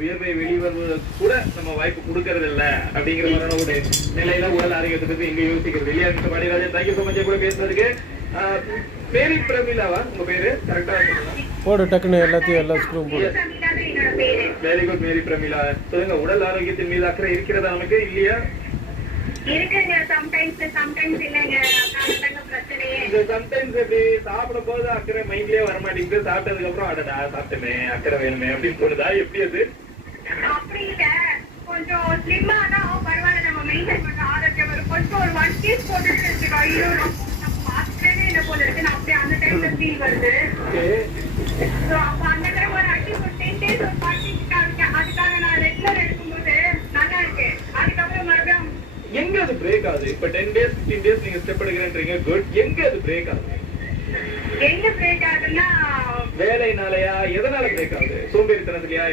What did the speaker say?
வியர்வை வெளிவருவது கூட நம்ம வாய்ப்பு கொடுக்கறது இல்ல அப்படிங்கிற மாதிரியான ஒரு நிலையில உடல் ஆரோக்கியத்தை பத்தி எங்க யோசிக்கிறது இல்லையா? Mister Pandiarajan, thank you so much கூட பேசுறதுக்கு. மேரி பிரமிளாவா உங்க பேரு? கரெக்டா போடு டக்குன்னு எல்லாத்தையும் எல்லா ஸ்க்ரூவும் போடு. வெரி குட் மேரி பிரமிளா. சொல்லுங்க, உடல் ஆரோக்கியத்தின் மீது அக்கறை இருக்கிறதா நமக்கு இல்லையா? இருக்குங்க. சம்டைம்ஸ் இல்லைங்க. இந்த சம்டைம்ஸ் எப்படி சாப்பிடும் போது அக்கறை மைண்ட்லயே வர மாட்டேங்குது, சாப்பிட்டதுக்கு அப்புறம் அடடா சாப்பிட்டுமே அக்கறை வேணுமே அப்படின்னு தோணுதா? எப்படி அது? அப்படி இல்ல, கொஞ்சம் ஸ்லிம்மா தான் பரவாயில்ல, நம்ம மெயின்டைன் பண்ற ஆரோக்கியம் வரும். கொஞ்சம் ஒரு 1 kg போட்டுட்டு வச்சுக்கோ, ஐயோ பாத்துட்டே என்ன போல இருக்கு, நான் அப்படியே அந்த டைம்ல ஃபீல் வருது. அப்ப அந்த டைம் ஒரு அடி ஒரு 10 days ஒரு 40 அதுக்காக நான் ரெகுலர் எடுக்கும்போது நல்லா இருக்கு. அதுக்கப்புறம் மறுபடியும் எங்க அது பிரேக் ஆகுது? இப்ப 10 days 15 days நீங்க ஸ்டெப் எடுக்கிறேன்றீங்க, குட். எங்க அது பிரேக் ஆகுது? எங்க பிரேக் ஆகுதுன்னா வேலைனாலயா? எதனால பிரேக் ஆகுது? சோம்பேறித்தனத்துலயா?